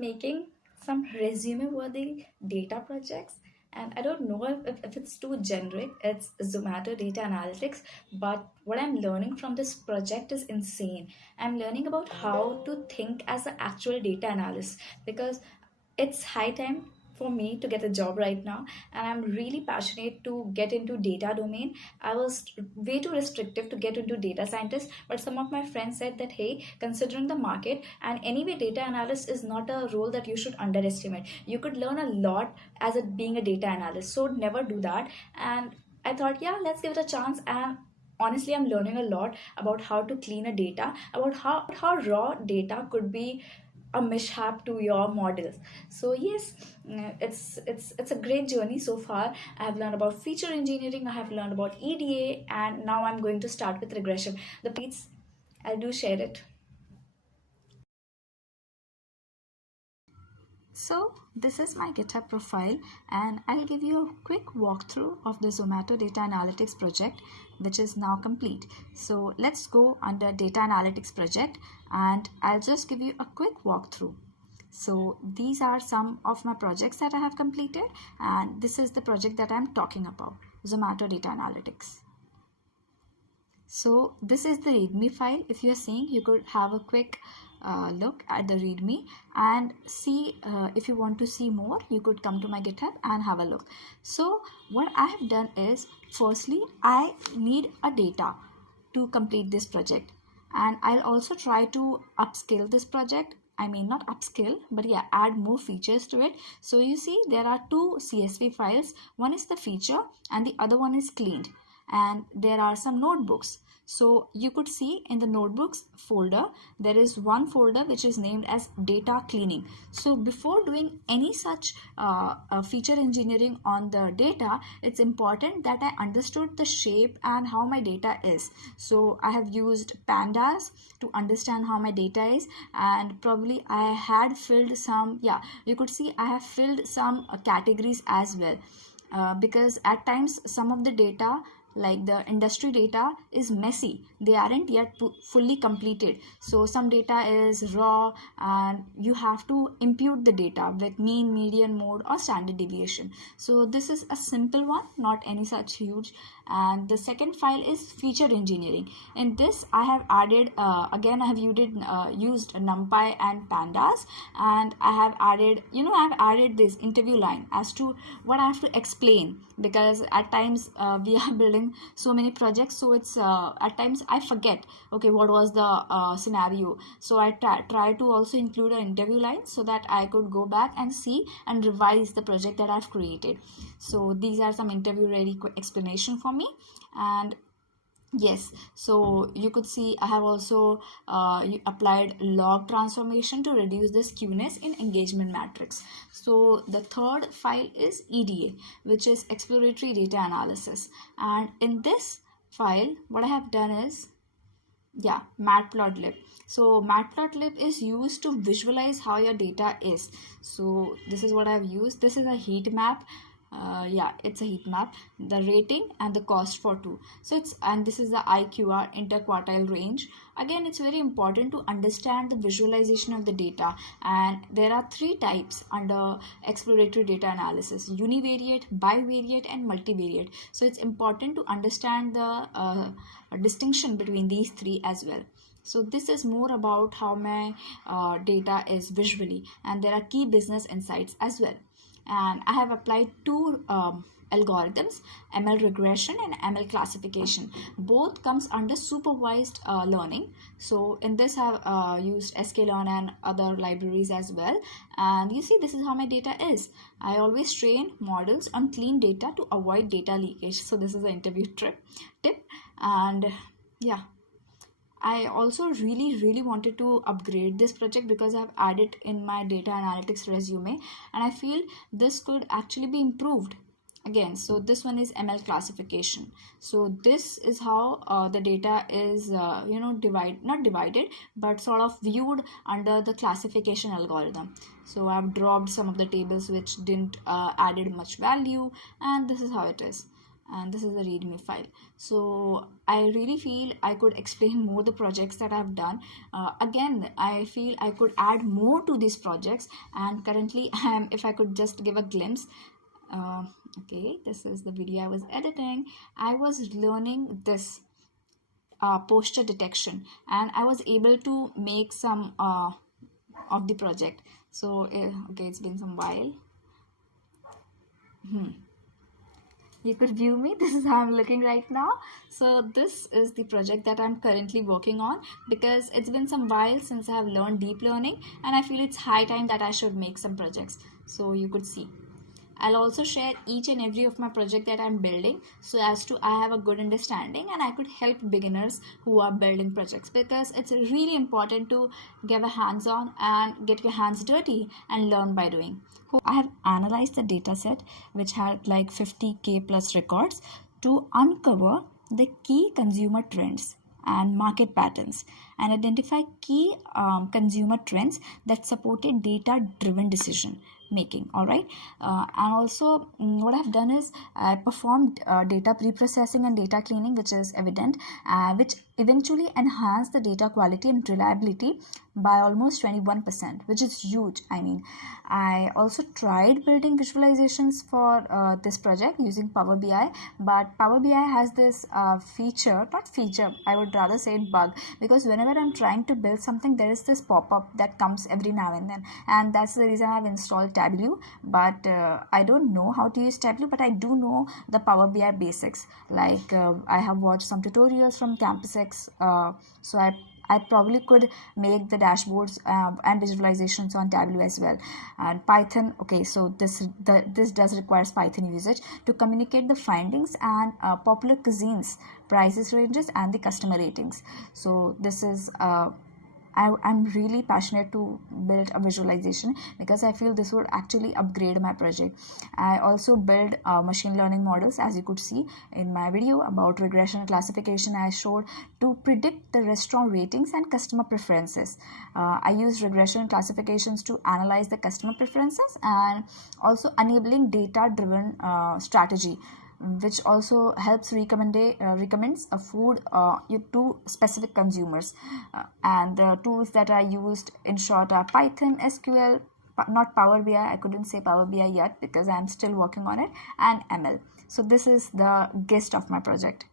making some resume worthy data projects. And I don't know if it's too generic. It's Zomato data analytics, but what I'm learning from this project is insane. I'm learning about how to think as an actual data analyst, because it's high time for me to get a job right now, and I'm really passionate to get into data domain. I was way too restrictive to get into data scientist, but some of my friends said that, hey, considering the market, and anyway, data analyst is not a role that you should underestimate. You could learn a lot as a being a data analyst, so never do that. And I thought, yeah, let's give it a chance. And honestly, I'm learning a lot about how to clean a data, about how raw data could be a mishap to your models. So yes, it's a great journey so far. I have learned about feature engineering, I have learned about EDA, and now I'm going to start with regression. The piece, I'll do share it. So this is my GitHub profile, and I'll give you a quick walkthrough of the Zomato data analytics project, which is now complete. So let's go under data analytics project, and I'll just give you a quick walkthrough. So these are some of my projects that I have completed, and this is the project that I'm talking about, Zomato data analytics. So this is the readme file. If you're seeing, you could have a quick look at the readme and see. If you want to see more, you could come to my GitHub and have a look. So what I have done is, firstly, I need a data to complete this project, and I'll also try to upscale this project. I mean, not upscale, but yeah, add more features to it. So you see, there are two CSV files. One is the feature and the other one is cleaned, and there are some notebooks. So you could see in the notebooks folder, there is one folder which is named as data cleaning. So before doing any such feature engineering on the data, it's important that I understood the shape and how my data is. So I have used pandas to understand how my data is, and probably I had filled some, yeah, you could see I have filled some categories as well. Because at times some of the data, like the industry data, is messy. They aren't yet fully completed. So some data is raw, and you have to impute the data with mean, median, mode, or standard deviation. So this is a simple one, not any such huge. And the second file is feature engineering. In this, I have added again, I have used NumPy and pandas, and I have added, I have added this interview line as to what I have to explain, because at times we are building so many projects, so it's at times I forget, okay, what was the scenario. So I try to also include an interview line so that I could go back and see and revise the project that I've created. So these are some interview ready explanation for me. And yes, so you could see I have also applied log transformation to reduce the skewness in engagement matrix. So the third file is EDA, which is exploratory data analysis. And in this file, what I have done is, yeah, matplotlib. So matplotlib is used to visualize how your data is. So this is what I've used. This is a heat map. Yeah, it's a heat map, the rating and the cost for two. So it's, and this is the IQR, interquartile range. Again, it's very important to understand the visualization of the data, and there are three types under exploratory data analysis: univariate, bivariate, and multivariate. So it's important to understand the distinction between these three as well. So this is more about how my data is visually, and there are key business insights as well. And I have applied two algorithms, ML regression and ML classification. Both comes under supervised learning. So in this I have used sklearn and other libraries as well. And you see, this is how my data is. I always train models on clean data to avoid data leakage. So this is an interview tip. And yeah, I also really wanted to upgrade this project because I've added in my data analytics resume, and I feel this could actually be improved again. So this one is ML classification. So this is how the data is not divided, but sort of viewed under the classification algorithm. So I've dropped some of the tables which didn't added much value, and this is how it is. and this is the readme file. So I really feel I could explain more the projects that I've done. Again, I feel I could add more to these projects, and currently if I could just give a glimpse, okay, this is the video I was editing. I was learning this posture detection, and I was able to make some of the project. So okay, it's been some while. You could view me. This is how I'm looking right now. So this is the project that I'm currently working on, because it's been some while since I have learned deep learning, and I feel it's high time that I should make some projects. So you could see, I'll also share each and every of my project that I'm building, so as to I have a good understanding and I could help beginners who are building projects, because it's really important to get a hands-on and get your hands dirty and learn by doing. I have analyzed the data set, which had like 50k plus records, to uncover the key consumer trends and market patterns, and identify key consumer trends that supported data driven decision making. All right. And also what I've done is I performed data pre-processing and data cleaning, which is evident, which eventually enhanced the data quality and reliability by almost 21%, which is huge. I mean, I also tried building visualizations for this project using Power BI, but Power BI has this not feature, I would rather say it bug, because whenever I'm trying to build something, there is this pop-up that comes every now and then, and that's the reason I've installed Tableau. But I don't know how to use Tableau, but I do know the Power BI basics. Like I have watched some tutorials from CampusX, so I probably could make the dashboards and visualizations on Tableau as well. And Python, okay, so this does requires Python usage to communicate the findings and popular cuisines, prices ranges, and the customer ratings. So this is I'm really passionate to build a visualization, because I feel this would actually upgrade my project. I also build machine learning models, as you could see in my video about regression and classification. I showed to predict the restaurant ratings and customer preferences. I use regression and classifications to analyze the customer preferences, and also enabling data-driven strategy, which also helps recommends a food to specific consumers. And the tools that are used in short are Python, SQL, not Power BI. I couldn't say Power BI yet because I'm still working on it, and ML. So this is the gist of my project.